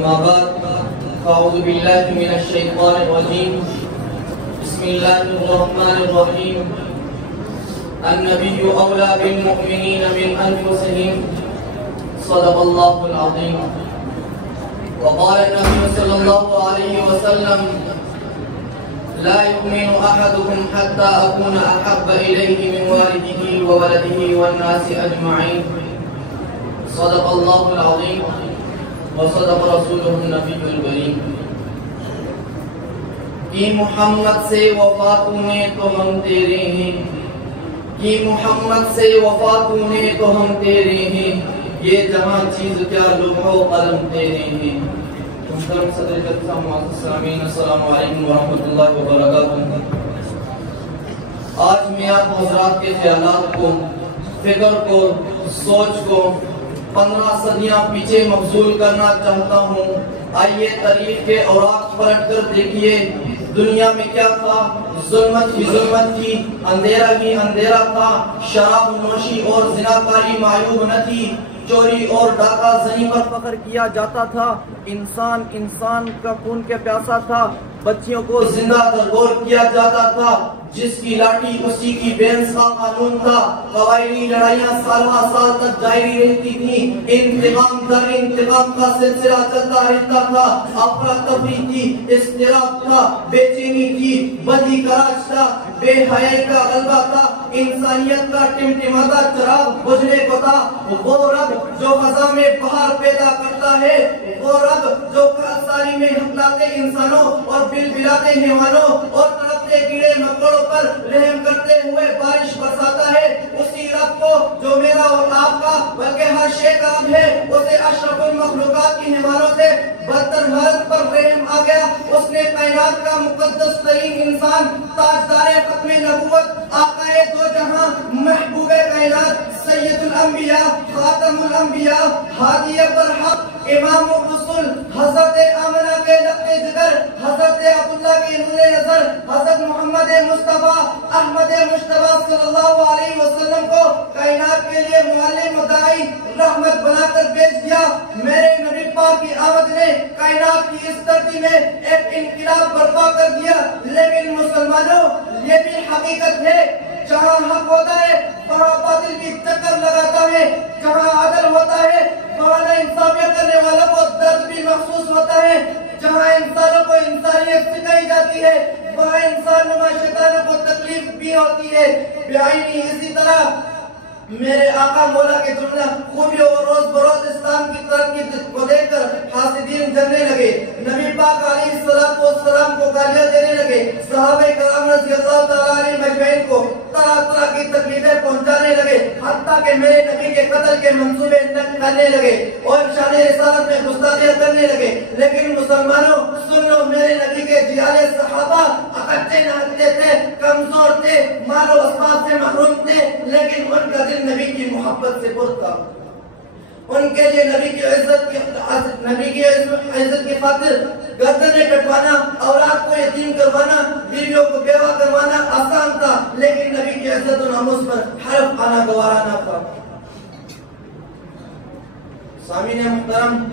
أما بعد فأعوذ بالله من الشيطان الرجيم بسم الله الرحمن الرحيم النبي أولى بالمؤمنين من أنفسهم صدق الله العظيم وقال النبي صلى الله عليه وسلم لا يؤمن أحدكم حتى أكون أحب إليه من والده وولده والناس أجمعين صدق الله العظيم وصدق رسوله النبي الكريم کہ محمد سے وفا تونے تو ہم تیرے ہیں کہ محمد سے وفا تونے تو ہم تیرے ہیں یہ جہاں چیز کیا لوح و قلم تیرے ہیں محترم صدر جلسہ معزز سامعین السلام علیکم ورحمۃ اللہ وبرکاتہ آج میں آپ حضرات کے خیالات کو فکر کو سوچ کو 15 صدیاں پیچھے مبذول کرنا چاہتا ہوں آئیے تاریخ کے اوراق پلٹ کر دیکھیے دنیا میں کیا تھا ظلمت ہی ظلمت تھی اندھیرا ہی اندھیرا تھا شراب نوشی اور زناکاری معیوب نہ تھی چوری اور ڈاکہ زنی پر فخر کیا جاتا تھا انسان کا خون کے پیاسا تھا بچیوں کو زندہ درگور کیا جاتا تھا جس کی لاٹھی اسی کی بینس کا قانون تھا قبائلی لڑائیاں سالہ سال تک جاری رہتی تھیں انتقام در انتقام کا سلسلہ چلتا رہتا تھا افراتفری تھی اضطراب تھا بے چینی تھی بدی کراج تھا بے حیائی کا غلبہ تھا انسانیت کا ٹمٹماتا چراغ بجھنے کو تھا وہ رب جو خزاں میں بہار پیدا کرتا ہے وہ رب جو خرابساری میں ہملاتے انسانوں اور بلبلاتے حیوانوں اور تڑپتے کیڑے مکوڑوں پر رحم کرتے ہوئے بارش برساتا ہے اسی رب کو جو میرا اور آپ کا بلکہ ہر شے کا رب ہے اسے اشرف المخلوقات کی حیوانوں سے بدتر حالت پر رحم آ گیا اس نے کائنات کا مقدس ترین انسان تاجدار ختم نبوت آقا دو جہاں محبوب کائنات سید الانبیاء خاتم الانبیاء ہادی برحق امام الرسل حضرت آمنہ کے لقب جگر حضرت عبداللہ کی نور نظر حضرت محمد مصطفیٰ احمد مجتبیٰ صلی اللہ علیہ وسلم کو کائنات کے لیے معلم و داعی رحمت بنا کر بھیج دیا میرے نبی پاک کی آمد نے کائنات کی اس دھرتی میں ایک انقلاب برپا کر دیا لیکن مسلمانوں یہ بھی حقیقت ہے جہاں حق ہوتا ہے وہاں باطل کی چکر لگاتا ہے جہاں عدل ہوتا ہے وہاں نہ انصافیت کرنے والوں کو درد بھی محسوس ہوتا ہے جہاں انسانوں کو انسانیت سکھائی جاتی ہے وہاں انسان نما شیطانوں کو تکلیف بھی ہوتی ہے بیائی اسی طرح میرے آقا مولا کے جملہ خوبیوں اور روز بروز اسلام کی ترقی کو دیکھ کر حاسدین جلنے لگے نبی پاک علیہ السلام کو گالیاں دینے لگے صحابہ کرام رضی اللہ تعالیٰ عنہ مجمعین کو طرح طرح کی تکلیفیں پہنچانے لگے حتیٰ کہ میرے نبی کے قتل کے منصوبے کرنے لگے اور شان رسالت میں گستاخیاں کرنے لگے لیکن مسلمانوں سن لو میرے نبی کے جیالے صحابہ اکچے نہ تھے کمزور تھے مال و اسباب سے محروم تھے لیکن ان کا دل نبی کی محبت سے پر تھا ان کے لیے نبی کی عزت کی خاطر گردنیں کٹوانا اولاد کو یتیم کروانا بیویوں کو بیوہ کروانا آسان تھا لیکن نبی کی عزت و ناموس پر حرف آنا گوارا نہ تھا سامعین محترم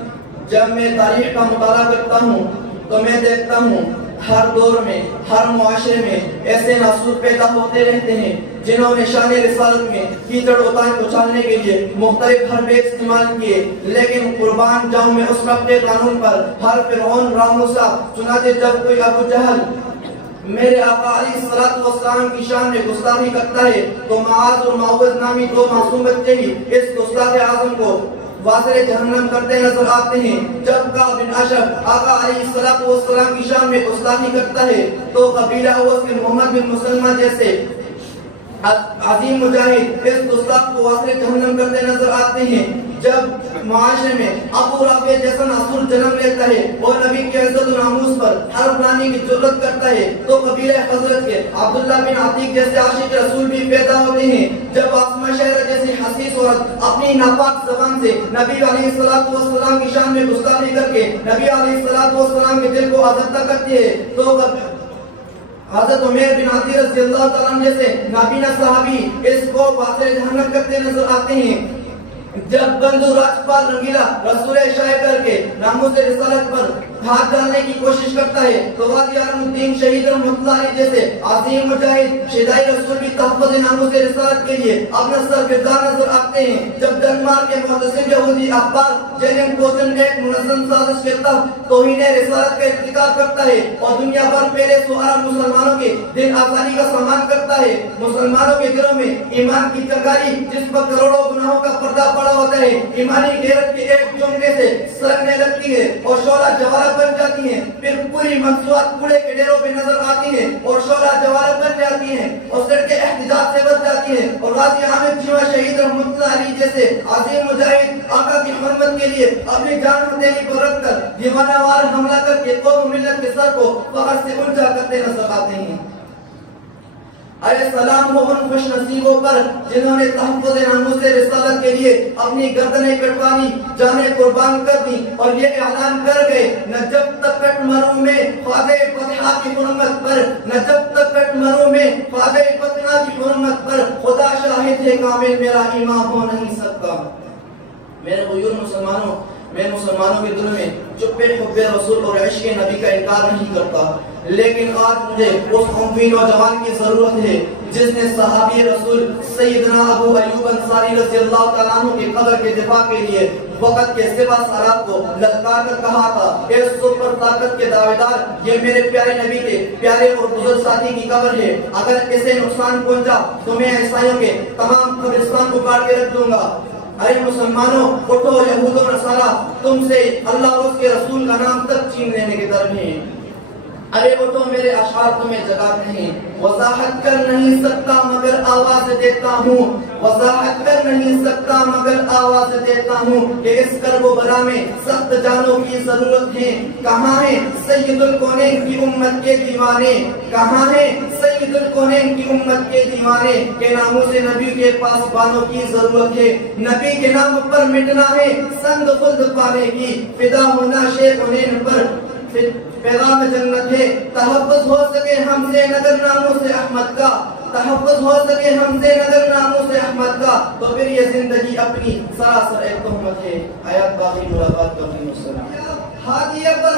جب میں تاریخ کا مطالعہ کرتا ہوں تو میں دیکھتا ہوں ہر دور میں ہر معاشرے میں ایسے ناسور پیدا ہوتے رہتے ہیں جنہوں نے شان رسالت میں کیچڑ اچھالنے کے لیے مختلف حربے استعمال کیے لیکن قربان جاؤں میں اس رب کے قانون پر ہر فرعون راموسا چنانچہ جب کوئی ابو جہل میرے آقا علیہ السلام کی شان میں گستاخی کرتا ہے تو معاذ اور معوذ نامی دو معصوم بچے ہی اس گستاخ اعظم کو واصل جہنم کرتے نظر آتے ہیں جب کعب بن اشرف آقا علیہ السلام کی شان میں گستاخی کرتا ہے تو قبیلہ اوس کے محمد بن مسلمہ جیسے عظیم مجاہد اس گستاخ کو واصل جہنم کرتے نظر آتے ہیں جب معاشرے میں ابو رافع جیسا ناسور جنم لیتا ہے اور نبی کی عزت و ناموس پر حرف لانے کی جرات کرتا ہے تو قبیلہ حضرت کے عبداللہ بن عتیق جیسے عاشق رسول بھی پیدا ہوتے ہیں جب آسمہ شہرہ جیسی حسیس عورت اپنی ناپاک زبان سے نبی علیہ السلام کی شان میں گستاخی کر کے نبی علیہ السلام کے دل کو آزردہ کرتی ہے تو حضرت عمیر بن عاص رضی اللہ تعالیٰ عنہ جیسے نابینا صحابی اس کو واصل جہنم کرتے نظر آتے ہیں جب بندو راجپال رنگیلا رسول شائع کر کے ناموس رسالت پر ہاتھ ڈالنے کی کوشش کرتا ہے تو غازی عالم الدین شہید رحمۃ اللہ علیہ جیسے عظیم مجاہد شہدائے رسول بھی تحفظ ناموس رسالت کے لیے اپنا سر گردان نظر آتے ہیں. جب ڈنمارک کے محتسب یہودی اخبار جیلن پوسن ایک منظم سازش کے تحت توہین رسالت کا ارتکاب کرتا ہے اور دنیا بھر پہلے 100 ارب مسلمانوں کے دل آزاری کا سامان کرتا ہے. مسلمانوں کے دلوں میں ایمان کی چنگاری جس پر کروڑوں گناہوں کا پردہ پڑا ہوتا ہے ایمانی غیرت کے ایک جملے سے سرکنے لگتی ہے اور شعلہ جوارہ بن جاتی ہیں. پھر پوری منصوبات کوڑے کے ڈیروں پہ نظر آتی ہیں اور شعلہ جوارہ بن جاتی ہیں اور سڑکیں احتجاج سے بچ جاتی ہیں اور غازی حامد جیوا شہید رحمۃ اللہ علیہ جیسے عظیم مجاہد آقا کی حرمت کے لیے اپنی جان ہتھیلی پر رکھ کر دیوانہ وار حملہ کر کے قوم ملت کے سر کو فخر سے اونچا کرتے نظر آتے ہیں. اے سلام ہو ان خوش نصیبوں پر جنہوں نے تحفظ ناموس رسالت کے لیے اپنی گردنیں کٹوانی جانیں قربان کر دی اور یہ اعلان کر گئے نہ جب تک کٹ مروں میں خواجہ فتح کی حرمت پر نہ جب تک کٹ مروں میں خواجہ فتح کی حرمت پر خدا شاہد ہے کامل میرا ایمان ہو نہیں سکتا. میرے غیور مسلمانوں میں مسلمانوں کے دل میں چپے حب رسول اور عشق نبی کا انکار نہیں کرتا لیکن آج مجھے اس قومی نوجوان کی ضرورت ہے جس نے صحابی رسول سیدنا ابو ایوب انصاری رضی اللہ تعالیٰ عنہ کی قبر کے دفاع کے لیے وقت کے سوا سراب کو للکار کر کہا تھا اے سپر طاقت کے دعوے دار یہ میرے پیارے نبی کے پیارے اور بزرگ ساتھی کی قبر ہے اگر اسے نقصان پہنچا تو میں عیسائیوں کے تمام قبرستان کو کاٹ کے رکھ دوں گا. اے مسلمانوں اٹھو یہود و نصارا تم سے اللہ اور اس کے رسول کا نام تک چھین لینے کے در میں. ارے اٹھو میرے اشعار تمہیں جگہ نہیں وضاحت کر نہیں سکتا مگر آواز دیتا ہوں وضاحت کر نہیں سکتا مگر آواز دیتا ہوں کہ اس کرب و بلا میں سخت جانوں کی ضرورت ہے. کہاں ہیں سید الکونین کی امت کے دیوانے کہاں ہیں سید الکونین کی امت کے دیوانے کہ ناموس نبی کے پاس بانوں کی ضرورت ہے. نبی کے نام پر مٹنا ہے سند خلد پانے کی فدا ہونا شیخ انین پر پیغام جنت ہے. تحفظ ہو سکے ہم سے نگر ناموس احمد کا تحفظ ہو سکے ہم سے نگر ناموس احمد کا تو پھر یہ زندگی اپنی سراسر ایک تہمت ہے. آیات باقی ملاقات کا السلام. ہادی پر